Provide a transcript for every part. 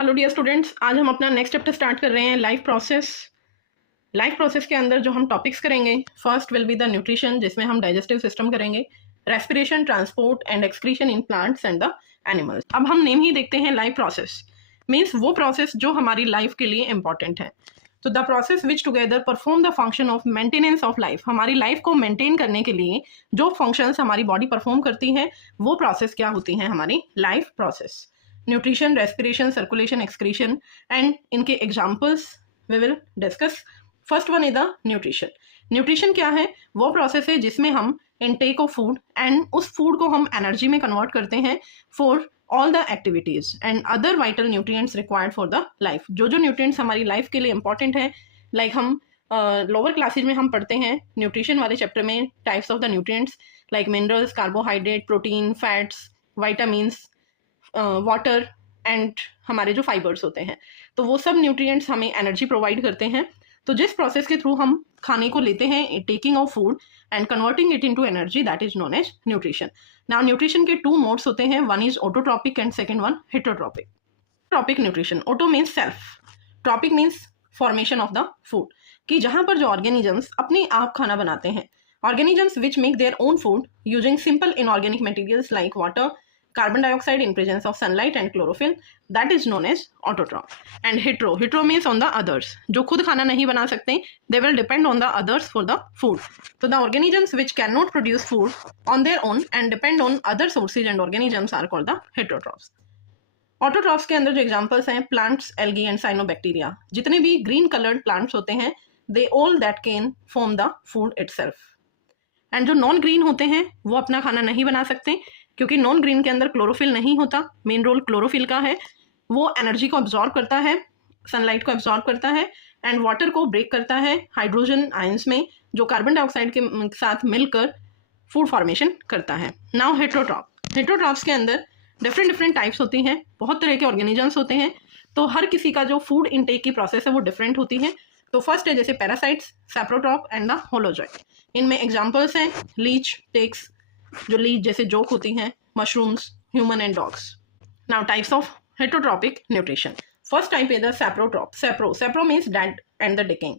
Hello dear students, आज हम अपना नेक्स्ट चैप्टर स्टार्ट कर रहे हैं लाइफ प्रोसेस। लाइफ प्रोसेस के अंदर जो हम टॉपिक्स करेंगे, first will be the nutrition, जिसमें हम डाइजेस्टिव सिस्टम करेंगे, respiration, transport and excretion in plants and the animals. अब हम नेम ही देखते हैं लाइफ प्रोसेस, मीन्स वो प्रोसेस जो हमारी लाइफ के लिए इंपॉर्टेंट है। तो the process which together perform the function of maintenance of life, हमारी लाइफ को मेंटेन करने के लिए जो फंक्शंस हमारी बॉडी परफॉर्म करती है वो प्रोसेस क्या होती हैं? हमारी life process. Nutrition, respiration, circulation, excretion and इनके examples we will discuss. First one is the nutrition. Nutrition क्या है? वो प्रोसेस है जिसमें हम इनटेक ऑफ फूड एंड उस फूड को हम एनर्जी में कन्वर्ट करते हैं for all the activities and other vital nutrients required for the life. जो जो न्यूट्रिएंट्स हमारी लाइफ के लिए इंपॉर्टेंट है, लाइक हम लोअर क्लासेज में हम पढ़ते हैं न्यूट्रिशन वाले चैप्टर में types of the nutrients like minerals, carbohydrate, protein, fats, vitamins, water and हमारे जो फाइबर्स होते हैं, तो वो सब न्यूट्रिएंट्स हमें एनर्जी प्रोवाइड करते हैं। तो जिस प्रोसेस के थ्रू हम खाने को लेते हैं, taking of food and converting it into energy, that is known as nutrition. Now nutrition के टू मोड्स होते हैं, one is autotrophic and second one heterotrophic. Trophic nutrition, auto means self, trophic means formation of the food, कि जहां पर जो organisms अपने आप खाना बनाते हैं, organisms which make their own food using simple inorganic materials like water, carbon dioxide in presence of sunlight and chlorophyll, that is known as autotroph. And hetero means on the others, जो खुद खाना नहीं बना सकते, they will depend on the others for the food. So the organisms which cannot produce food on their own and depend on other sources and organisms are called the heterotrophs. Autotrophs के अंदर जो examples हैं, plants, algae and cyanobacteria, जितने भी green coloured plants होते हैं, they all that can form the food itself. And जो non green होते हैं वो अपना खाना नहीं बना सकते, क्योंकि नॉन ग्रीन के अंदर क्लोरोफिल नहीं होता। मेन रोल क्लोरोफिल का है, वो एनर्जी को अब्जॉर्ब करता है, सनलाइट को अब्जॉर्ब करता है एंड वाटर को ब्रेक करता है हाइड्रोजन आयंस में, जो कार्बन डाइऑक्साइड के साथ मिलकर फूड फॉर्मेशन करता है। Now heterotroph. हेटेरोट्रॉफ्स के अंदर डिफरेंट टाइप्स होती हैं, बहुत तरह के ऑर्गेनिजम्स होते हैं, तो हर किसी का जो फूड इनटेक की प्रोसेस है वो डिफरेंट होती है। तो फर्स्ट है जैसे parasites, saprotroph and the holozoic. इनमें एग्जाम्पल्स हैं लीच, टेक्स, जो लीच जैसे जोक होती हैं, mushrooms, human and dogs. Now types of heterotrophic nutrition. First type है the saprotroph. Sapro means dead and the decaying,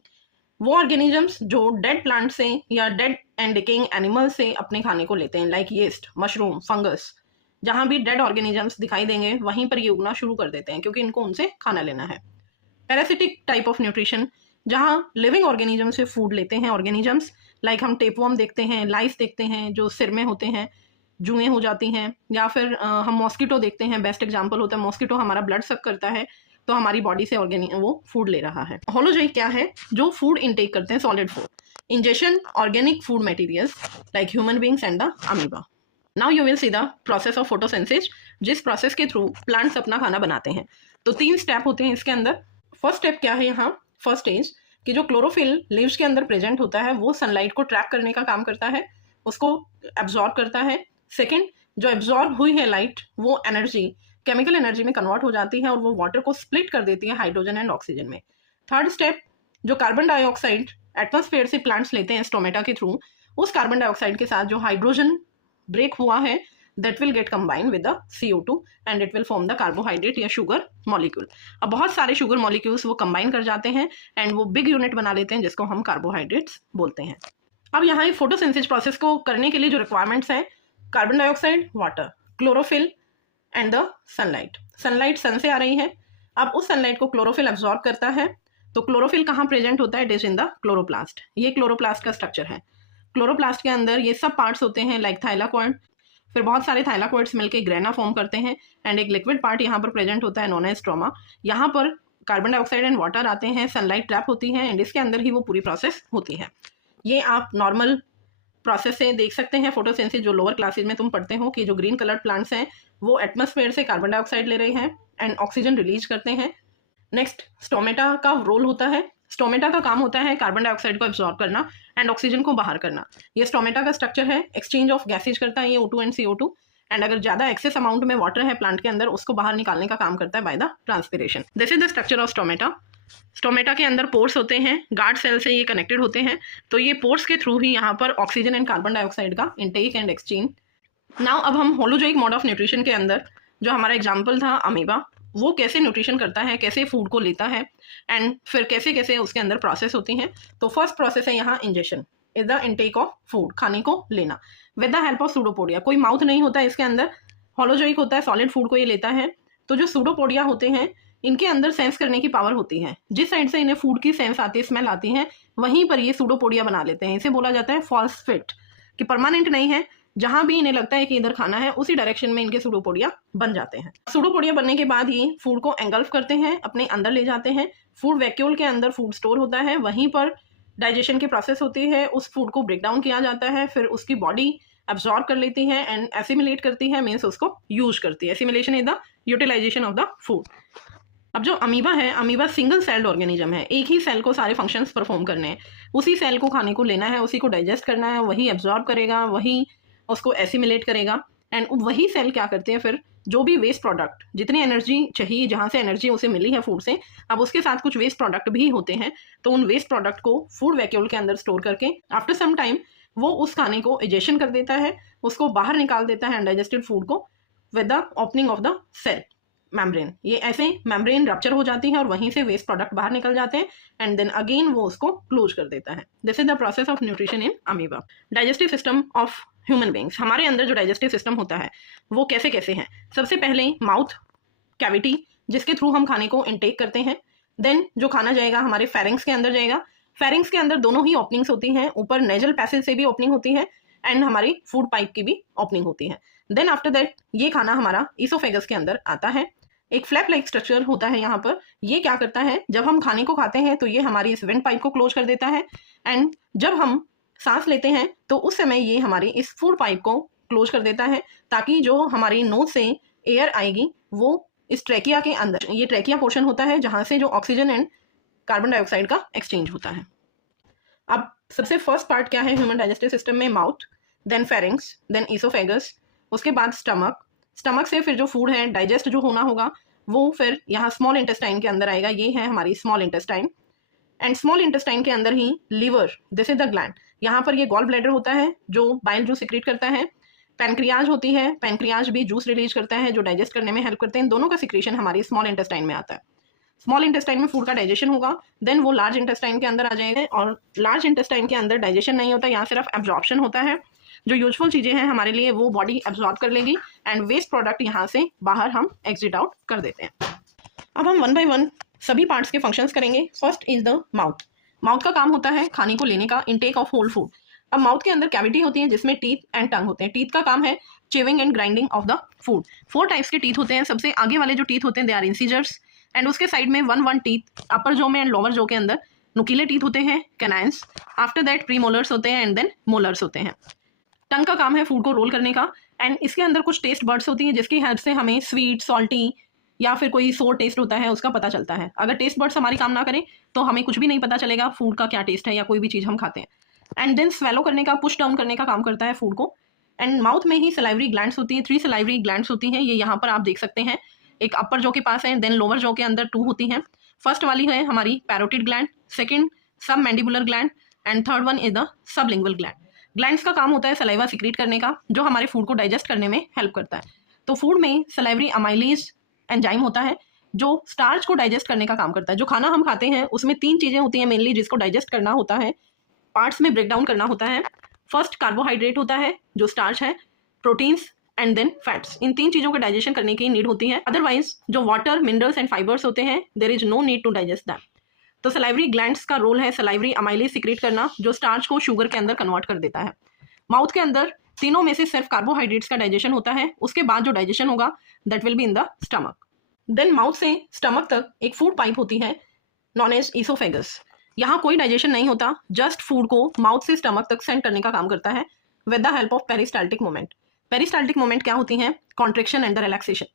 वो ऑर्गेनिजम्स जो डेड प्लांट से या डेड एंड डिकेइंग एनिमल से अपने खाने को लेते हैं, लाइक यीस्ट, मशरूम, फंगस। जहाँ भी डेड ऑर्गेनिजम्स दिखाई देंगे वहीं पर ये उगना शुरू कर देते हैं, क्योंकि इनको उनसे खाना लेना है। पैरासिटिक टाइप ऑफ न्यूट्रिशन, जहाँ लिविंग ऑर्गेनिजम से फूड लेते हैं ऑर्गेनिजम्स, लाइक हम टेपवर्म देखते हैं, लाइस देखते हैं जो सिर में होते हैं, जुएं हो जाती हैं, या फिर हम मॉस्किटो देखते हैं, बेस्ट एग्जांपल होता है मॉस्किटो, हमारा ब्लड सक करता है तो हमारी बॉडी से वो फूड ले रहा है। होलोजॉइक क्या है? जो फूड इनटेक करते हैं, solid food, injection organic food materials like human beings and the amoeba. Now you will see the process of photosynthesis, जिस प्रोसेस के थ्रू प्लांट्स अपना खाना बनाते हैं। तो 3 स्टेप होते हैं इसके अंदर। फर्स्ट स्टेप क्या है यहाँ? फर्स्ट स्टेज कि जो क्लोरोफिल लीव्स के अंदर प्रेजेंट होता है वो सनलाइट को ट्रैप करने का काम करता है, उसको एब्जॉर्ब करता है। सेकंड, जो एब्जॉर्ब हुई है लाइट वो एनर्जी केमिकल एनर्जी में कन्वर्ट हो जाती है और वो वाटर को स्प्लिट कर देती है हाइड्रोजन एंड ऑक्सीजन में। थर्ड स्टेप, जो कार्बन डाइऑक्साइड एटमॉस्फेयर से प्लांट्स लेते हैं स्टोमेटा के थ्रू, उस कार्बन डाइऑक्साइड के साथ जो हाइड्रोजन ब्रेक हुआ है that will get combined with the CO2 and it will form the carbohydrate या sugar molecule। अब बहुत सारे शुगर मॉलिक्यूल्स वो कंबाइन कर जाते हैं एंड वो बिग यूनिट बना लेते हैं जिसको हम कार्बोहाइड्रेट्स बोलते हैं। अब यहाँ फोटोसिंथेसिस प्रोसेस को करने के लिए जो रिक्वायरमेंट्स हैं, carbon dioxide, water, chlorophyll and the sunlight. Sunlight sun से आ रही है, अब उस सनलाइट को क्लोरोफिल एब्जॉर्ब करता है। तो क्लोरोफिल कहाँ प्रेजेंट होता है? It is in the chloroplast. ये क्लोरोप्लास्ट का स्ट्रक्चर है। क्लोरोप्लास्ट के अंदर ये सब पार्ट्स होते हैं लाइक थाइलाकॉइड, फिर बहुत सारे थाइलाकॉइड्स मिलकर ग्रेना फॉर्म करते हैं एंड एक लिक्विड पार्ट यहाँ पर प्रेजेंट होता है नोन एज स्ट्रोमा। यहाँ पर कार्बन डाइऑक्साइड एंड वाटर आते हैं, सनलाइट ट्रैप होती है एंड इसके अंदर ही वो पूरी प्रोसेस होती है। ये आप नॉर्मल प्रोसेस से देख सकते हैं फोटोसिंथेसिस, जो लोअर क्लासेज में तुम पढ़ते हो कि जो ग्रीन कलर्ड प्लांट्स हैं वो एटमॉस्फेयर से कार्बन डाइऑक्साइड ले रहे हैं एंड ऑक्सीजन रिलीज करते हैं। नेक्स्ट, स्टोमेटा का रोल होता है। स्टोमेटा का काम होता है कार्बन डाइऑक्साइड को एब्जॉर्ब करना एंड ऑक्सीजन को बाहर करना। ये स्टोमेटा का स्ट्रक्चर है, एक्सचेंज ऑफ गैसेज करता है ये O2 एंड CO2 एंड अगर ज़्यादा एक्सेस अमाउंट में वाटर है प्लांट के अंदर उसको बाहर निकालने का काम करता है by the transpiration. This is the structure of stomata. Stomata के अंदर पोर्स होते हैं, गार्ड सेल से ये कनेक्टेड होते हैं, तो ये पोर्स के थ्रू ही यहाँ पर ऑक्सीजन एंड कार्बन डाइऑक्साइड का इनटेक एंड एक्सचेंज। नाउ अब हम होलोजॉइक मोड ऑफ न्यूट्रिशन के अंदर जो हमारा एग्जाम्पल था अमीबा, वो कैसे न्यूट्रिशन करता है, कैसे फूड को लेता है एंड फिर कैसे कैसे उसके अंदर प्रोसेस होती हैं। तो फर्स्ट प्रोसेस है यहाँ ingestion, is the intake of food, खाने को लेना with the help of pseudopodia. कोई माउथ नहीं होता है इसके अंदर, होलोजोइक होता है, सॉलिड फूड को ये लेता है। तो जो सूडोपोडिया होते हैं इनके अंदर सेंस करने की पावर होती है, जिस साइड से इन्हें फूड की सेंस आती है, स्मेल आती है, वहीं पर ये सूडोपोडिया बना लेते हैं। इसे बोला जाता है फॉल्स फिट, कि परमानेंट नहीं है, जहां भी इन्हें लगता है कि इधर खाना है उसी डायरेक्शन में इनके सूडोपोडिया बन जाते हैं। सूडोपोडिया बनने के बाद ये फूड को एंगल्फ करते हैं, अपने अंदर ले जाते हैं। फूड वैक्यूल के अंदर फूड स्टोर होता है, वहीं पर डाइजेशन की प्रोसेस होती है, उस फूड को ब्रेक डाउन किया जाता है, फिर उसकी बॉडी एब्जॉर्ब कर लेती है एंड एसिमिलेट करती है, मीन्स उसको यूज करती है। Assimilation is the utilization of the food. अब जो अमीबा है, अमीबा सिंगल सेल्ड ऑर्गेनिज्म है, एक ही सेल को सारे फंक्शंस परफॉर्म करने हैं, उसी सेल को खाने को लेना है, उसी को डाइजेस्ट करना है, वही एब्जॉर्ब करेगा, वही उसको एसिमिलेट करेगा एंड वही सेल क्या करते हैं, फिर जो भी वेस्ट प्रोडक्ट, जितनी एनर्जी चाहिए, जहाँ से एनर्जी उसे मिली है फूड से, अब उसके साथ कुछ वेस्ट प्रोडक्ट भी होते हैं, तो उन वेस्ट प्रोडक्ट को फूड वैक्यूल के अंदर स्टोर करके आफ्टर सम टाइम वो उस खाने को इजेशन कर देता है, उसको बाहर निकाल देता है अनडाइजेस्टेड फूड को with the opening of the cell membrane. ये ऐसे मेम्ब्रेन रप्चर हो जाती है और वहीं से वेस्ट प्रोडक्ट बाहर निकल जाते हैं एंड देन अगेन वो उसको क्लोज कर देता है। This is the process of nutrition in amoeba. Digestive system of human beings, हमारे अंदर जो डाइजेस्टिव सिस्टम होता है वो कैसे कैसे है। सबसे पहले माउथ कैविटी, जिसके थ्रू हम खाने को इनटेक करते हैं। देन जो खाना जाएगा हमारे फेरिंग्स के अंदर जाएगा। फेरिंग्स के अंदर दोनों ही ओपनिंग्स होती हैं, ऊपर नेजल पैसेज से भी ओपनिंग होती है एंड हमारी फूड पाइप की भी ओपनिंग होती है। देन आफ्टर दैट ये खाना हमारा ईसोफेगस के अंदर आता है। एक फ्लैप लाइक स्ट्रक्चर होता है यहाँ पर। ये क्या करता है, जब हम खाने को खाते हैं तो ये हमारी इस वेंट पाइप को क्लोज कर देता है एंड जब हम सांस लेते हैं तो उस समय ये हमारी इस फूड पाइप को क्लोज कर देता है, ताकि जो हमारी नोज से एयर आएगी वो इस ट्रैकिया के अंदर, ये ट्रैकिया पोर्शन होता है जहाँ से जो ऑक्सीजन एंड कार्बन डाइऑक्साइड का एक्सचेंज होता है। अब सबसे फर्स्ट पार्ट क्या है ह्यूमन डाइजेस्टिव सिस्टम में, mouth, then pharynx, then oesophagus, उसके बाद स्टमक। स्टमक से फिर जो फूड है डाइजेस्ट जो होना होगा वो फिर यहाँ स्मॉल इंटेस्टाइन के अंदर आएगा, ये है हमारी small intestine and small intestine के अंदर ही liver, this is the gland. यहाँ पर ये गॉल ब्लैडर होता है जो बाइल जूस सिक्रीट करता है। पैनक्रियाज होती है, पैनक्रियाज भी जूस रिलीज करता है जो डाइजेस्ट करने में हेल्प करते हैं। इन दोनों का सिक्रीशन हमारी स्मॉल इंटेस्टाइन में आता है। स्मॉल इंटेस्टाइन में फूड का डाइजेशन होगा, देन वो लार्ज इंटेस्टाइन के अंदर आ जाएंगे और लार्ज इंटेस्टाइन के अंदर डाइजेशन नहीं होता, यहाँ सिर्फ एब्जॉर्प्शन होता है। जो यूजफुल चीज़ें हैं हमारे लिए वो बॉडी एब्जॉर्ब कर लेगी एंड वेस्ट प्रोडक्ट यहाँ से बाहर हम एग्जिट आउट कर देते हैं। अब हम वन बाय वन सभी पार्ट्स के फंक्शंस करेंगे। First is the mouth. Mouth का काम होता है खाने को लेने का, इनटेक ऑफ होल फूड। अब माउथ के अंदर कैविटी होती है जिसमें टीथ एंड टंग होते हैं। टीथ का काम है chewing and grinding of the food. 4 types के टीथ होते हैं। सबसे आगे वाले जो टीथ होते हैं दे आर इंसीजर्स एंड उसके साइड में 1 टीथ अपर जो में एंड लोअर जो के अंदर नुकीले टीथ होते हैं, कैनाइन्स। आफ्टर दैट प्रीमोलर्स होते हैं एंड देन मोलर्स होते हैं। टंग का काम है फूड को रोल करने का एंड इसके अंदर कुछ टेस्ट बर्ड्स होती हैं जिसकी हेल्प से हमें स्वीट, सॉल्टी या फिर कोई सोर टेस्ट होता है उसका पता चलता है। अगर टेस्ट बर्ड्स हमारी काम ना करें तो हमें कुछ भी नहीं पता चलेगा फूड का क्या टेस्ट है या कोई भी चीज़ हम खाते हैं। एंड देन स्वेलो करने का, पुश डाउन करने का काम करता है फूड को। एंड माउथ में ही सलाइवरी ग्लैंड्स होती है, 3 सलाइवरी ग्लैंड्स होती हैं। ये यहाँ पर आप देख सकते हैं, एक अपर जो के पास है, देन लोअर जो के अंदर 2 होती हैं। फर्स्ट वाली है हमारी पैरोटिड ग्लैंड, सेकेंड सब mandibular gland and third one is the sublingual gland. Glands का काम होता है सलाइवा सिक्रीट करने का, जो हमारे फूड को डाइजेस्ट करने में हेल्प करता है। तो फूड में सलाइवरी अमाइलेज एंजाइम होता है जो स्टार्च को डाइजेस्ट करने का काम करता है। जो खाना हम खाते हैं उसमें 3 चीज़ें होती हैं मेनली जिसको डाइजेस्ट करना होता है, पार्ट्स में ब्रेक डाउन करना होता है। फर्स्ट कार्बोहाइड्रेट होता है जो स्टार्च है, प्रोटीन्स एंड देन फैट्स। इन 3 चीज़ों को डाइजेशन करने की नीड होती है। अदरवाइज जो वाटर, मिनरल्स एंड फाइबर्स होते हैं there is no need to digest that. तो सलाइवरी ग्लैंड्स का रोल है सलाइवरी अमाइलेज सिक्रीट करना जो स्टार्च को शुगर के अंदर कन्वर्ट कर देता है। माउथ के अंदर तीनों में से सिर्फ कार्बोहाइड्रेट्स का डाइजेशन होता है, उसके बाद जो डाइजेशन होगा that will be in the stomach. Then mouth से स्टमक तक एक फूड पाइप होती है नॉन एज ईसोफेगस। यहाँ कोई डाइजेशन नहीं होता, जस्ट फूड को माउथ से स्टमक तक सेंड करने का काम करता है with the help of peristaltic moment. Peristaltic moment क्या होती हैं? Contraction and the relaxation.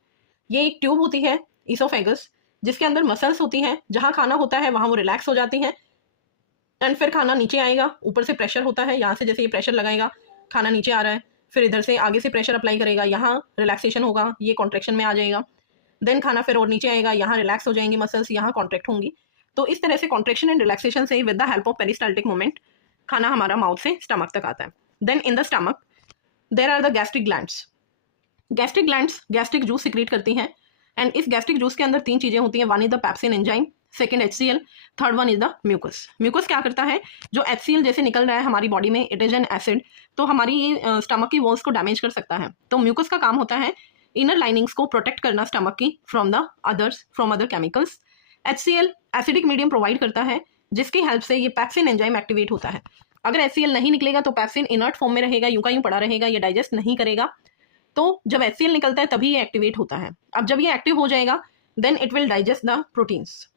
ये एक ट्यूब होती है ईसोफेगस जिसके अंदर मसल्स होती हैं, जहाँ खाना होता है वहाँ वो रिलैक्स हो जाती हैं एंड फिर खाना नीचे आएगा। ऊपर से प्रेशर होता है, यहाँ से जैसे ये प्रेशर लगाएगा खाना नीचे आ रहा है, फिर इधर से आगे से प्रेशर अप्लाई करेगा, यहाँ रिलैक्सेशन होगा, ये कॉन्ट्रेक्शन में आ जाएगा। देन खाना फिर और नीचे आएगा, यहाँ रिलैक्स हो जाएंगी मसल्स, यहाँ कॉन्ट्रैक्ट होंगी। तो इस तरह से कॉन्ट्रेक्शन एंड रिलैक्सेशन से with the help of peristaltic moment खाना हमारा माउथ से स्टमक तक आता है। Then in the stomach there are the gastric glands. Gastric glands gastric juice secrete करती हैं एंड इस गैस्ट्रिक जूस के अंदर 3 चीज़ें होती हैं। One is the pepsin enzyme, second HCl, third one is the mucus. Mucus क्या करता है, जो HCl जैसे निकल रहा है हमारी बॉडी में, इट इज एन एसिड, तो हमारी स्टमक की वॉल्स को डैमेज कर सकता है। तो म्यूकस का काम होता है इनर लाइनिंग्स को प्रोटेक्ट करना स्टमक की from other chemicals. HCl acidic medium provide करता है, जिसकी हेल्प से ये पेप्सिन एंजाइम एक्टिवेट होता है। अगर HCl नहीं निकलेगा तो पेप्सिन इनर्ट फॉर्म में रहेगा, यूं का यूं पड़ा रहेगा, ये डाइजेस्ट नहीं करेगा। तो जब HCl निकलता है तभी ये एक्टिवेट होता है। अब जब ये एक्टिव हो जाएगा then it will digest the proteins.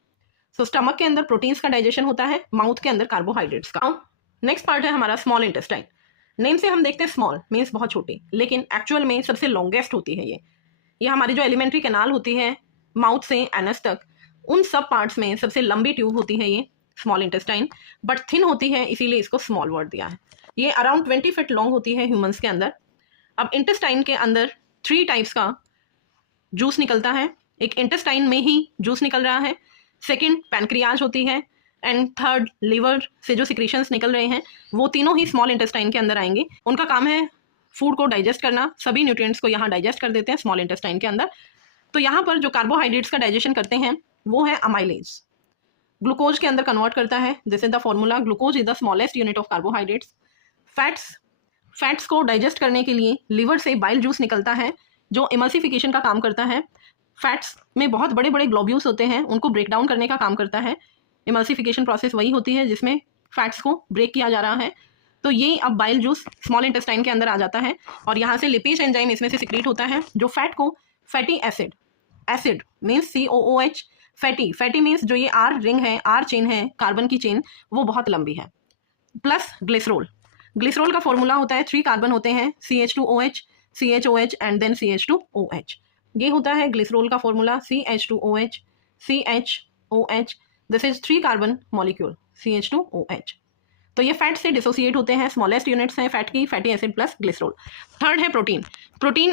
So stomach के अंदर प्रोटीन्स का डाइजेशन होता है, माउथ के अंदर कार्बोहाइड्रेट्स का। नेक्स्ट पार्ट है हमारा स्मॉल इंटेस्टाइन। नेम से हम देखते हैं स्मॉल मीन्स बहुत छोटी, लेकिन एक्चुअल में सबसे लॉन्गेस्ट होती है ये हमारी जो एलिमेंट्री कैनाल होती है माउथ से एनस तक, उन सब पार्ट्स में सबसे लंबी ट्यूब होती है ये स्मॉल इंटेस्टाइन, बट थिन होती है, इसीलिए इसको स्मॉल वर्ड दिया है। ये अराउंड 20 फीट लॉन्ग होती है ह्यूमंस के अंदर। अब इंटेस्टाइन के अंदर 3 टाइप्स का जूस निकलता है। एक इंटेस्टाइन में ही जूस निकल रहा है, सेकंड पैनक्रियाज होती है, एंड थर्ड लिवर से जो सिक्रीशंस निकल रहे हैं वो तीनों ही स्मॉल इंटेस्टाइन के अंदर आएंगे। उनका काम है फूड को डाइजेस्ट करना, सभी न्यूट्रिएंट्स को यहाँ डाइजेस्ट कर देते हैं स्मॉल इंटेस्टाइन के अंदर। तो यहाँ पर जो कार्बोहाइड्रेट्स का डाइजेशन करते हैं वो है अमाइलेज, ग्लूकोज के अंदर कन्वर्ट करता है। This is the formula, glucose is the smallest unit of carbohydrates. Fats को डाइजेस्ट करने के लिए लिवर से बाइल जूस निकलता है जो इमल्सिफिकेशन का काम करता है। फैट्स में बहुत बड़े बड़े ग्लोब्यूल्स होते हैं, उनको ब्रेक डाउन करने का काम करता है। इमल्सिफिकेशन प्रोसेस वही होती है जिसमें फैट्स को ब्रेक किया जा रहा है। तो ये अब बाइल जूस स्मॉल इंटेस्टाइन के अंदर आ जाता है और यहाँ से लिपेज एंजाइम इसमें से सिक्रीट होता है जो फैट को fatty acid means COOH, fatty means जो ये आर रिंग है, आर चेन है, कार्बन की चेन वो बहुत लंबी है, प्लस ग्लिसरॉल का फॉर्मूला होता है 3 कार्बन होते हैं, CH2OH, CHOH and then CH2OH। ये होता है ग्लिसरॉल का formula, CH2OH, CHOH, this is 3 carbon molecule CH2OH। तो ये फैट से डिसोसिएट होते हैं, स्मॉलेस्ट यूनिट्स हैं फैट की, fatty acid plus glycerol. Third है प्रोटीन।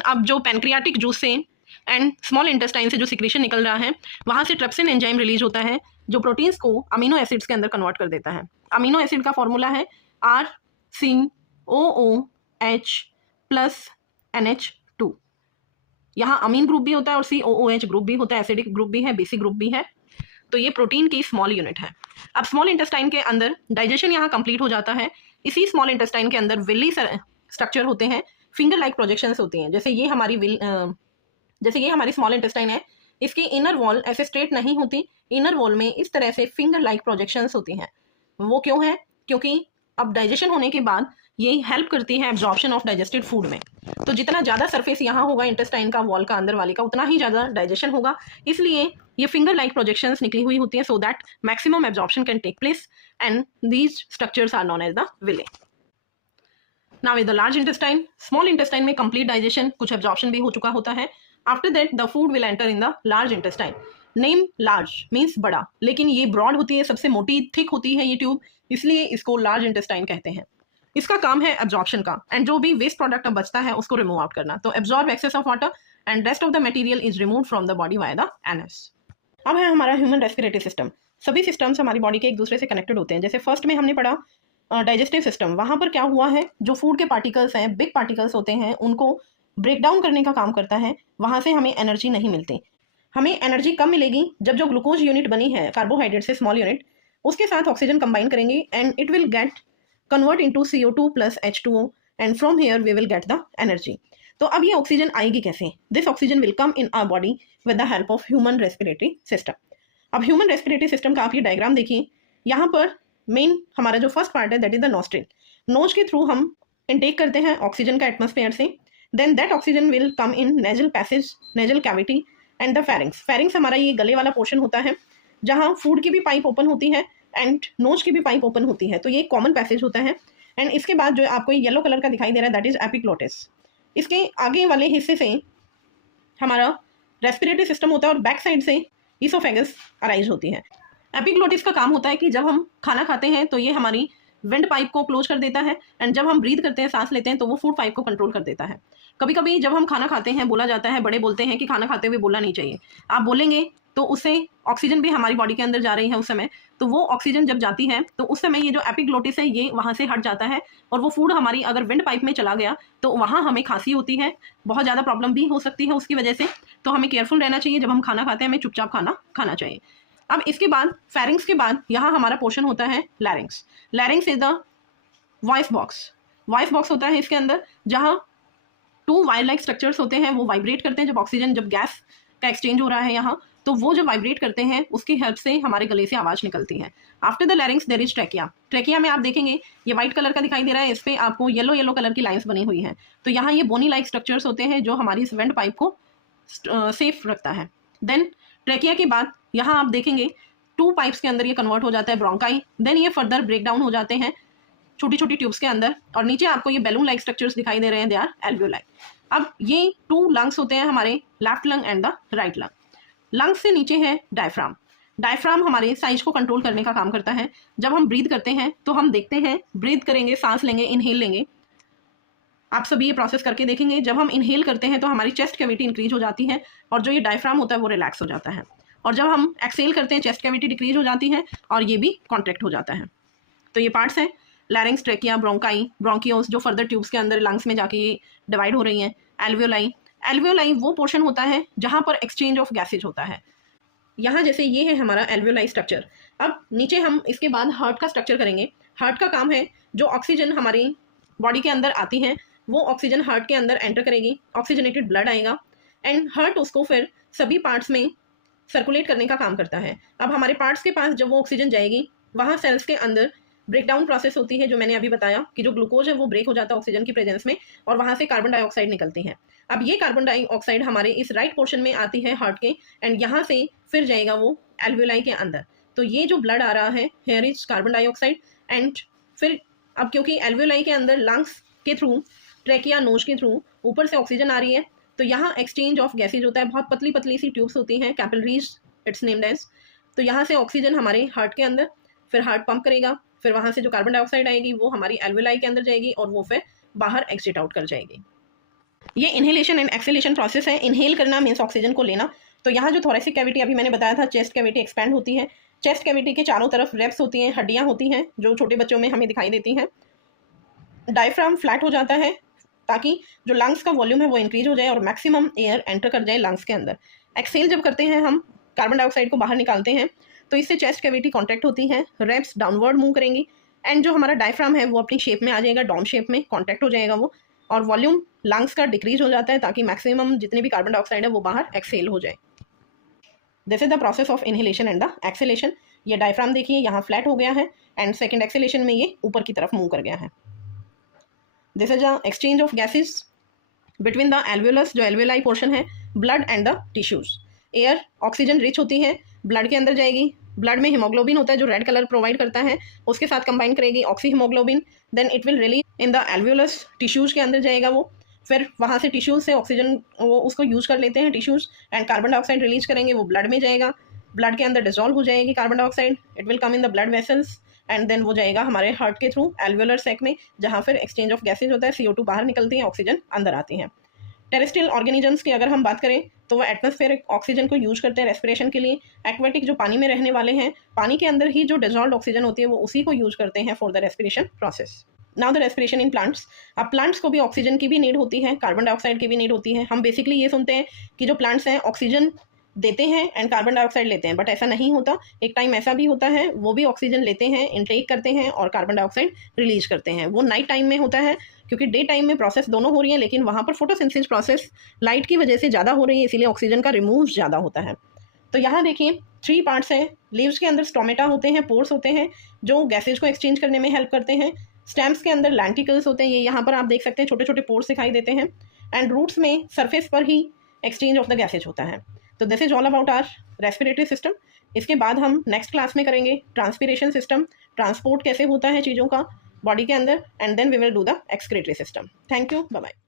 अब जो पैनक्रियाटिक जूस से एंड स्मॉल इंटेस्टाइन से जो सिक्रीशन निकल रहा है वहाँ से ट्रिप्सिन एंजाइम रिलीज होता है जो प्रोटीन्स को अमीनो एसिड्स के अंदर कन्वर्ट कर देता है। अमीनो एसिड का फॉर्मूला है RCOOH प्लस NH2। यहाँ अमीन ग्रुप भी होता है और COOH ग्रुप भी होता है, एसिडिक ग्रुप भी है, बेसिक ग्रुप भी है। तो ये प्रोटीन की स्मॉल यूनिट है। अब स्मॉल इंटेस्टाइन के अंदर डाइजेशन यहाँ कंप्लीट हो जाता है। इसी स्मॉल इंटेस्टाइन के अंदर विली स्ट्रक्चर होते हैं, फिंगर लाइक प्रोजेक्शंस होती हैं। जैसे ये हमारी स्मॉल इंटेस्टाइन है, इसकी इनर वॉल ऐसे स्ट्रेट नहीं होती, इनर वॉल में इस तरह से फिंगर लाइक प्रोजेक्शंस होती हैं। वो क्यों है? क्योंकि अब डाइजेशन होने के बाद ये हेल्प करती है एब्जॉर्प्शन ऑफ डाइजेस्टेड फूड में। तो जितना ज़्यादा सरफेस यहाँ होगा इंटेस्टाइन का, वॉल का, अंदर वाले का, उतना ही ज़्यादा डाइजेशन होगा। इसलिए ये फिंगर लाइक प्रोजेक्शंस निकली हुई होती हैं so that maximum absorption can take place and these structures are known as the villi. Now with the large intestine, small intestine में कंप्लीट डाइजेशन, कुछ एब्जॉर्प्शन भी हो चुका होता है। After that the food will enter in the large intestine. Name large means बड़ा, लेकिन ये ब्रॉड होती है, सबसे मोटी थिक होती है ये ट्यूब, इसलिए इसको लार्ज इंटेस्टाइन कहते हैं। इसका काम है एब्जॉर्प्शन का, एंड जो भी वेस्ट प्रोडक्ट बचता है उसको रिमूव आउट करना। तो absorb excess of water and rest of the material is remove from the body via the anus. अब है हमारा ह्यूमन रेस्पिरेटरी सिस्टम। सभी सिस्टम्स हमारी बॉडी के एक दूसरे से कनेक्टेड होते हैं। जैसे फर्स्ट में हमने पढ़ा डाइजेस्टिव सिस्टम, वहाँ पर क्या हुआ है, जो फूड के पार्टिकल्स हैं, बिग पार्टिकल्स होते हैं, उनको ब्रेक डाउन करने का काम करता है। वहाँ से हमें एनर्जी नहीं मिलती। हमें एनर्जी कब मिलेगी? जब जो ग्लूकोज यूनिट बनी है कार्बोहाइड्रेट से, स्मॉल यूनिट, उसके साथ ऑक्सीजन कंबाइन करेंगे and it will get convert into CO2 plus H2O and from here we will get the energy. तो अब ये ऑक्सीजन आएगी कैसे? This oxygen will come in our body with the help of human respiratory system. अब human respiratory system का आप ये diagram देखिए। यहाँ पर मेन हमारा जो फर्स्ट पार्ट है that is the nostril. Nose के थ्रू हम इनटेक करते हैं ऑक्सीजन का एटमॉस्फेयर से, then that oxygen will come in nasal passage, nasal cavity and the pharynx. Pharynx हमारा ये गले वाला पोर्शन होता है जहाँ फूड की भी पाइप ओपन होती है एंड नोज की भी पाइप ओपन होती है। तो ये कॉमन पैसेज होता है। एंड इसके बाद जो आपको येलो कलर का दिखाई दे रहा है दैट इज एपिग्लोटिस। इसके आगे वाले हिस्से से हमारा रेस्पिरेटरी सिस्टम होता है और बैक साइड से ईसोफेगस अराइज होती है। एपिग्लोटिस का काम होता है कि जब हम खाना खाते हैं तो ये हमारी विंड पाइप को क्लोज कर देता है, एंड जब हम ब्रीथ करते हैं, सांस लेते हैं, तो वो फूड पाइप को कंट्रोल कर देता है। कभी कभी जब हम खाना खाते हैं, बोला जाता है, बड़े बोलते हैं कि खाना खाते हुए बोलना नहीं चाहिए। आप बोलेंगे तो उससे ऑक्सीजन भी हमारी बॉडी के अंदर जा रही है उस समय, तो वो ऑक्सीजन जब जाती है तो उस समय ये जो एपिग्लोटिस है ये वहाँ से हट जाता है, और वो फूड हमारी अगर विंड पाइप में चला गया तो वहाँ हमें खांसी होती है, बहुत ज़्यादा प्रॉब्लम भी हो सकती है उसकी वजह से। तो हमें केयरफुल रहना चाहिए, जब हम खाना खाते हैं हमें चुपचाप खाना खाना चाहिए। अब इसके बाद फेरिंग्स के बाद यहाँ हमारा पोर्शन होता है लैरिंग्स। लैरिंग्स is the voice box. Voice box होता है इसके अंदर, जहाँ 2 वायर लाइक स्ट्रक्चर्स होते हैं, वो वाइब्रेट करते हैं जब गैस का एक्सचेंज हो रहा है यहाँ, तो वो जो वाइब्रेट करते हैं उसकी हेल्प से हमारे गले से आवाज़ निकलती है। After the larynx there is trachea. Trachea में आप देखेंगे ये वाइट कलर का दिखाई दे रहा है, इस पर आपको येलो कलर की लाइन्स बनी हुई हैं। तो यहाँ ये बोनी लाइक स्ट्रक्चर्स होते हैं जो हमारी इस वेंट पाइप को सेफ रखता है। देन ट्रैकिया के बाद यहाँ आप देखेंगे 2 पाइप्स के अंदर ये कन्वर्ट हो जाता है ब्रोंकाई। देन ये फर्दर ब्रेक डाउन हो जाते हैं छोटी छोटी ट्यूब्स के अंदर, और नीचे आपको ये बैलून लाइक स्ट्रक्चर्स दिखाई दे रहे हैं, दे आर एल्वियोलाई। अब ये 2 लंग्स होते हैं हमारे, left lung and the right lung. Lungs से नीचे है डायफ्राम। डायफ्राम हमारे साइज को कंट्रोल करने का काम करता है। जब हम ब्रीथ करते हैं तो हम देखते हैं, ब्रीथ करेंगे, सांस लेंगे, इनहेल लेंगे, आप सभी ये प्रोसेस करके देखेंगे। जब हम इनहेल करते हैं तो हमारी चेस्ट कैविटी इंक्रीज हो जाती है, और जो ये डायफ्राम होता है वो रिलैक्स हो जाता है, और जब हम एक्सेल करते हैं चेस्ट कैविटी डिक्रीज हो जाती है और ये भी कॉन्ट्रैक्ट हो जाता है। तो ये पार्ट्स हैं, लैरिंग्स, ट्रैकिया, ब्रोंकाई, ब्रोंकियोल्स, जो फर्दर ट्यूब्स के अंदर लंग्स में जाके ये डिवाइड हो रही हैं, एल्वियोलाई। एल्वियोलाई वो पोर्शन होता है जहाँ पर एक्सचेंज ऑफ गैसेज होता है। यहाँ जैसे ये है हमारा एल्वियोलाई स्ट्रक्चर। अब नीचे हम इसके बाद हार्ट का स्ट्रक्चर करेंगे। हार्ट का काम है, जो ऑक्सीजन हमारी बॉडी के अंदर आती है वो ऑक्सीजन हार्ट के अंदर एंटर करेगी, ऑक्सीजनेटेड ब्लड आएगा, एंड हार्ट उसको फिर सभी पार्ट्स में सर्कुलेट करने का काम करता है। अब हमारे पार्ट्स के पास जब वो ऑक्सीजन जाएगी, वहाँ सेल्स के अंदर ब्रेक डाउन प्रोसेस होती है, जो मैंने अभी बताया कि जो ग्लूकोज है वो ब्रेक हो जाता है ऑक्सीजन की प्रेजेंस में, और वहाँ से कार्बन डाइऑक्साइड निकलती है। अब ये कार्बन डाइऑक्साइड हमारे इस राइट पोर्शन में आती है हार्ट के, एंड यहाँ से फिर जाएगा वो एल्वियोलाई के अंदर। तो ये जो ब्लड आ रहा है, here is carbon dioxide, and फिर अब क्योंकि एल्वियोलाई के अंदर लंग्स के थ्रू, ट्रैकिया, नोज के थ्रू ऊपर से ऑक्सीजन आ रही है, तो यहाँ एक्सचेंज ऑफ गैसेज होता है। बहुत पतली पतली सी ट्यूब्स होती हैं, कैपिलरीज इट्स नेम्ड एज। तो यहाँ से ऑक्सीजन हमारे हार्ट के अंदर, फिर हार्ट पंप करेगा, फिर वहाँ से जो कार्बन डाइऑक्साइड आएगी वो हमारी एल्वियोलाई के अंदर जाएगी, और वो फिर बाहर एग्जिट आउट कर जाएगी। ये इनहेलेशन एंड एक्सेलेशन प्रोसेस है। इनहेल करना मीन्स ऑक्सीजन को लेना। तो यहाँ जो थोरेसिक कैविटी अभी मैंने बताया था, चेस्ट कैविटी एक्सपैंड होती है। चेस्ट कैविटी के चारों तरफ रेप्स होती हैं, हड्डियाँ होती हैं, जो छोटे बच्चों में हमें दिखाई देती हैं। डायफ्राम फ्लैट हो जाता है ताकि जो लंग्स का वॉल्यूम है वो इंक्रीज हो जाए और मैक्सिमम एयर एंटर कर जाए लंग्स के अंदर। एक्सेल जब करते हैं हम, कार्बन डाइऑक्साइड को बाहर निकालते हैं, तो इससे चेस्ट कैविटी कॉन्ट्रैक्ट होती है, रेप्स डाउनवर्ड मूव करेंगी, एंड जो हमारा डायफ्राम है वो अपनी शेप में आ जाएगा, डाउन शेप में कॉन्ट्रैक्ट हो जाएगा वो, और वॉल्यूम लंग्स का डिक्रीज हो जाता है ताकि मैक्सिमम जितनी भी कार्बन डाइऑक्साइड है वो बाहर एक्सेल हो जाए। This is the process of inhalation and the acceleration. ये डायफ्राम देखिए यहाँ फ्लैट हो गया है, एंड सेकेंड एक्सेलेशन में ये ऊपर की तरफ मूव कर गया है। This is the exchange of gases between the alveolus, जो एल्वियोलाई पोर्शन है, blood and the tissues. Air oxygen rich होती है, ब्लड के अंदर जाएगी, ब्लड में हीमोग्लोबिन होता है जो रेड कलर प्रोवाइड करता है, उसके साथ कंबाइन करेगी oxy haemoglobin, then it will release in the alveolus, tissues के अंदर जाएगा वो, फिर वहाँ से टिश्यूज से ऑक्सीजन वो उसको यूज कर लेते हैं tissues, and carbon dioxide release करेंगे, वो ब्लड में जाएगा, ब्लड के अंदर डिजोल्व हो जाएगी carbon dioxide, it will come in the blood vessels, and then वो जाएगा हमारे हार्ट के थ्रू एल्वियोलर सैक में, जहाँ फिर एक्सचेंज ऑफ गैसेज होता है, CO2 बाहर निकलती है, ऑक्सीजन अंदर आती है। टेरेस्ट्रियल ऑर्गेनिजम्स की अगर हम बात करें तो वो एटमॉस्फेरिक ऑक्सीजन को यूज करते हैं रेस्पिरेशन के लिए। एक्वेटिक जो पानी में रहने वाले हैं, पानी के अंदर ही जो डिजॉल्व्ड ऑक्सीजन होती है वो उसी को यूज करते हैं for the respiration process. Now the respiration in plants. अब प्लांट्स को भी ऑक्सीजन की भी नीड होती है, कार्बन डाइऑक्साइड की भी नीड होती है। हम बेसिकली ये सुनते हैं कि जो प्लांट्स हैं ऑक्सीजन देते हैं एंड कार्बन डाइऑक्साइड लेते हैं, बट ऐसा नहीं होता। एक टाइम ऐसा भी होता है वो भी ऑक्सीजन लेते हैं, इनटेक करते हैं और कार्बन डाइऑक्साइड रिलीज करते हैं। वो नाइट टाइम में होता है, क्योंकि डे टाइम में प्रोसेस दोनों हो रही है, लेकिन वहाँ पर फोटोसिंथेसिस प्रोसेस लाइट की वजह से ज़्यादा हो रही है, इसीलिए ऑक्सीजन का रिमूव ज़्यादा होता है। तो यहाँ देखिए 3 पार्ट्स हैं। लीव्स के अंदर स्टोमेटा होते हैं, पोर्स होते हैं जो गैसेज को एक्सचेंज करने में हेल्प करते हैं। स्टेम्स के अंदर लैंटिकल्स होते हैं, ये यहाँ पर आप देख सकते हैं छोटे छोटे पोर्स दिखाई देते हैं। एंड रूट्स में सरफेस पर ही एक्सचेंज ऑफ द गैसेज होता है। तो this is all about our respiratory system. इसके बाद हम नेक्स्ट क्लास में करेंगे ट्रांसपीरेशन सिस्टम, ट्रांसपोर्ट कैसे होता है चीज़ों का बॉडी के अंदर, and then we will do the excretory system. Thank you, bye bye.